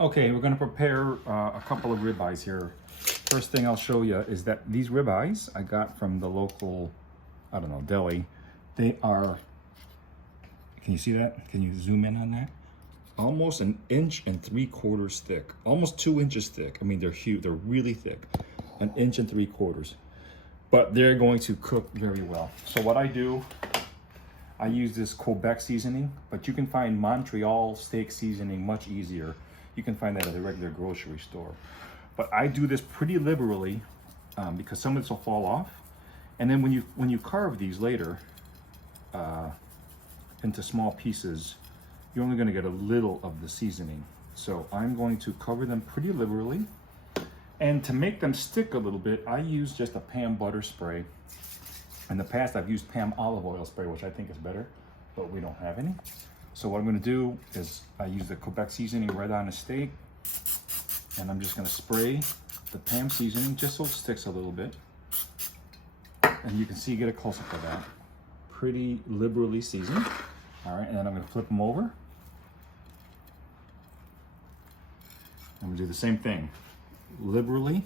Okay, we're gonna prepare a couple of ribeyes here. First thing I'll show you is that these ribeyes I got from the local, I don't know, deli. They are, can you see that? Can you zoom in on that? Almost 1.75 inches thick, almost 2 inches thick. I mean, they're huge, they're really thick, 1.75 inches. But they're going to cook very well. So what I do, I use this Quebec seasoning, but you can find Montreal steak seasoning much easier. You can find that at a regular grocery store. But I do this pretty liberally because some of this will fall off. And then when you carve these later into small pieces, you're only gonna get a little of the seasoning. So I'm going to cover them pretty liberally. And to make them stick a little bit, I use just a Pam butter spray. In the past, I've used Pam olive oil spray, which I think is better, but we don't have any. So what I'm gonna do is I use the Quebec seasoning right on the steak, and I'm just gonna spray the Pam seasoning just so it sticks a little bit. And you can see, get a close-up of that. Pretty liberally seasoned. All right, and then I'm gonna flip them over. I'm gonna do the same thing, liberally.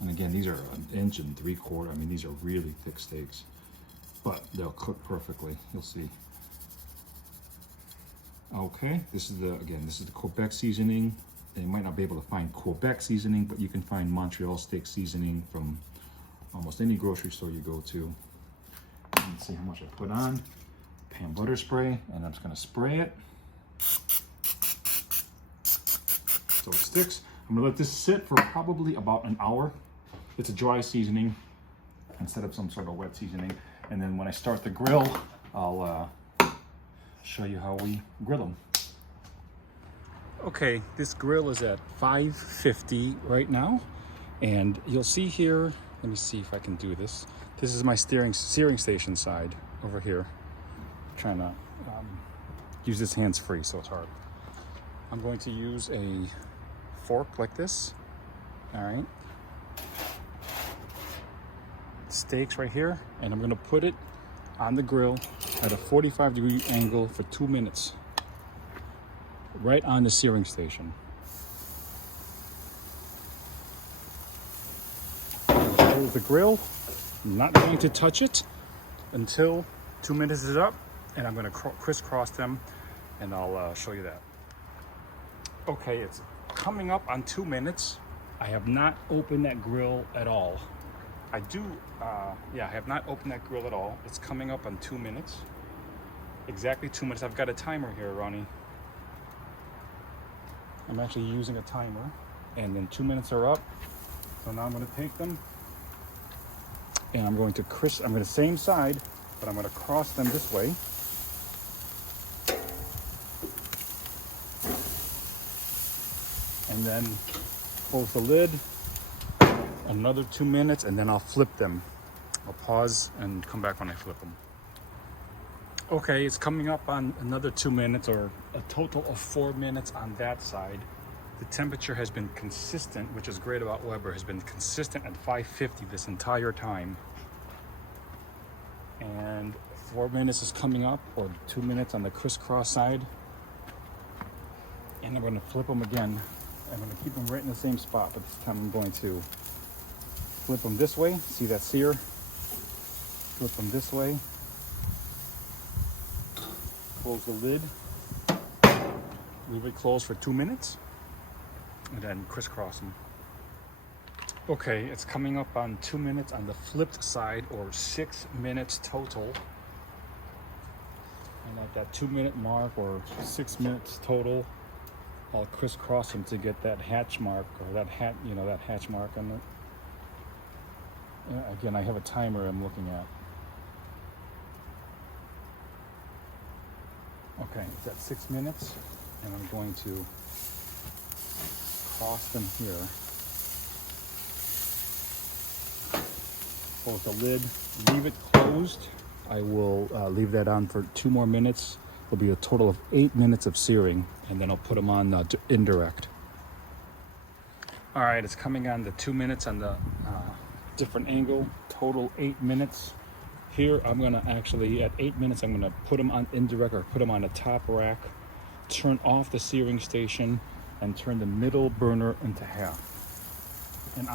And again, these are 1.75 inches. I mean, these are really thick steaks, but they'll cook perfectly. You'll see. Okay, this is the Quebec seasoning. And you might not be able to find Quebec seasoning, but you can find Montreal steak seasoning from almost any grocery store you go to. Let's see how much I put on. Pam butter spray, and I'm just gonna spray it so it sticks. I'm gonna let this sit for probably about an hour. It's a dry seasoning instead of some sort of wet seasoning. And then when I start the grill, I'll show you how we grill them. Okay, this grill is at 550 right now. And you'll see here, let me see if I can do this. This is my searing station side over here. I'm trying to use this hands-free, so it's hard. I'm going to use a fork like this, all right? Steaks right here, and I'm gonna put it on the grill at a 45-degree angle for 2 minutes, right on the searing station. Close the grill. I'm not going to touch it until 2 minutes is up, and I'm gonna crisscross them, and I'll show you that. Okay, it's coming up on 2 minutes. I have not opened that grill at all. I have not opened that grill at all. It's coming up on 2 minutes. Exactly 2 minutes. I've got a timer here, Ronnie. I'm actually using a timer. And then 2 minutes are up. So now I'm gonna take them and I'm going to same side, but I'm gonna cross them this way. And then close the lid. Another 2 minutes, and then I'll flip them. I'll pause and come back when I flip them. Okay, it's coming up on another 2 minutes, or a total of 4 minutes on that side. The temperature has been consistent, which is great about Weber, has been consistent at 550 this entire time. And 4 minutes is coming up, or 2 minutes on the crisscross side. And I'm gonna flip them again. I'm gonna keep them right in the same spot, but this time I'm going to flip them this way. See that sear? Flip them this way. Close the lid. Leave it closed for 2 minutes. And then crisscross them. Okay, it's coming up on 2 minutes on the flipped side, or 6 minutes total. And at that 2 minute mark, or 6 minutes total, I'll crisscross them to get that hatch mark, or that hatch mark on it. Again, I have a timer I'm looking at. Okay, it's at 6 minutes, and I'm going to cross them here. Close the lid, leave it closed. I will leave that on for 2 more minutes. It'll be a total of 8 minutes of searing, and then I'll put them on indirect. All right, it's coming on the 2 minutes on the different angle, total 8 minutes. Here, I'm gonna actually, at 8 minutes, I'm gonna put them on indirect, or put them on a top rack, turn off the searing station, and turn the middle burner into half. And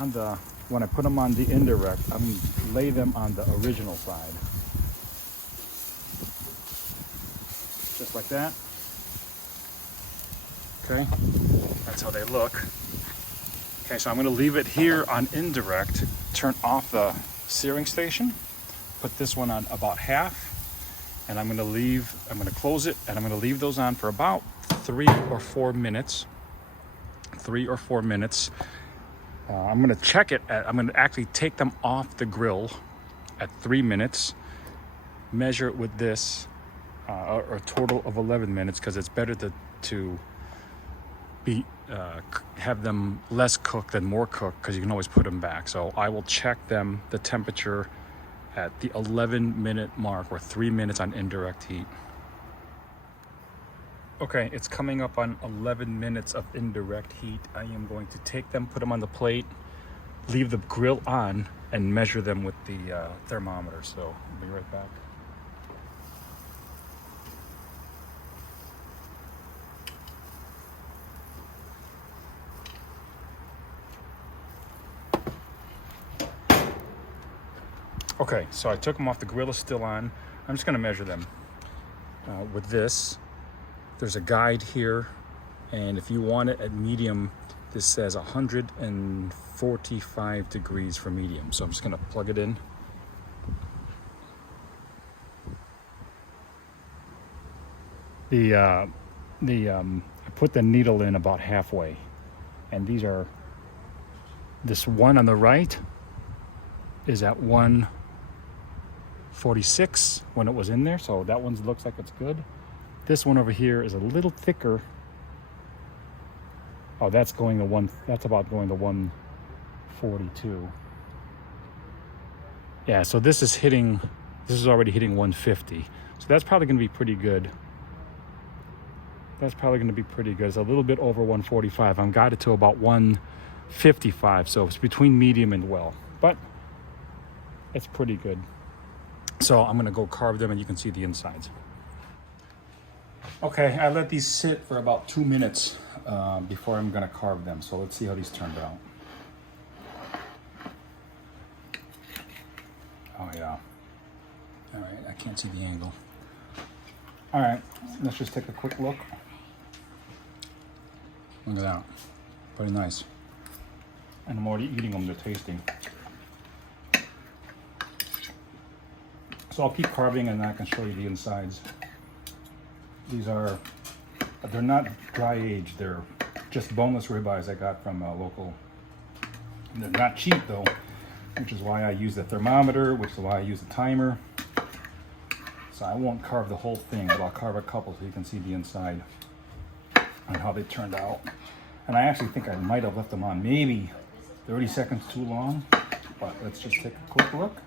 when I put them on the indirect, I'm going to lay them on the original side. Just like that. Okay, that's how they look. Okay, so I'm going to leave it here on indirect, turn off the searing station, put this one on about half, and I'm going to close it, and I'm going to leave those on for about 3 or 4 minutes. 3 or 4 minutes. I'm going to check it I'm going to actually take them off the grill at 3 minutes, measure it with this, a total of 11 minutes, because it's better to have them less cooked than more cooked, because you can always put them back. So I will check the temperature at the 11-minute mark, or 3 minutes on indirect heat. Okay, it's coming up on 11 minutes of indirect heat. I am going to take them, put them on the plate, leave the grill on, and measure them with the thermometer. So I'll be right back. Okay, so I took them off. The grill is still on. I'm just going to measure them with this. There's a guide here, and if you want it at medium, this says 145 degrees for medium. So I'm just going to plug it in. I put the needle in about halfway, and this one on the right is at 146 when it was in there, so that one looks like it's good. This one over here is a little thicker. Oh, that's about going to 142. Yeah, so this is already hitting 150. So that's probably going to be pretty good. It's a little bit over 145. I'm guided to about 155, so it's between medium and well, but it's pretty good. So I'm gonna go carve them, and you can see the insides. Okay, I let these sit for about 2 minutes before I'm gonna carve them. So let's see how these turned out. Oh yeah. All right, I can't see the angle. All right, let's just take a quick look. Look at that, pretty nice. And I'm already eating them, they're tasting. So I'll keep carving, and I can show you the insides. They're not dry aged, they're just boneless ribeyes I got from a local. They're not cheap though, which is why I use the thermometer, which is why I use the timer. So I won't carve the whole thing, but I'll carve a couple so you can see the inside and how they turned out. And I actually think I might have left them on maybe 30 seconds too long, but let's just take a quick look.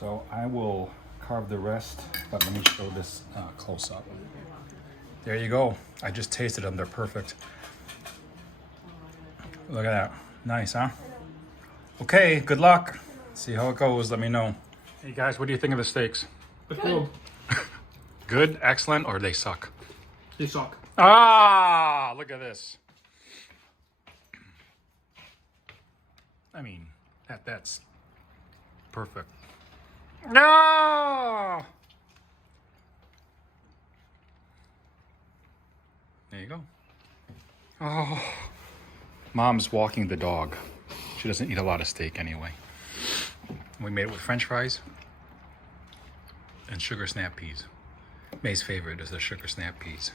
So I will carve the rest, but let me show this close up. There you go. I just tasted them. They're perfect. Look at that. Nice, huh? Okay, good luck. See how it goes. Let me know. Hey guys, what do you think of the steaks? Good. Good, excellent, or they suck? They suck. Ah, look at this. I mean, that's perfect. No! There you go. Oh, Mom's walking the dog. She doesn't eat a lot of steak anyway. We made it with French fries and sugar snap peas. May's favorite is the sugar snap peas.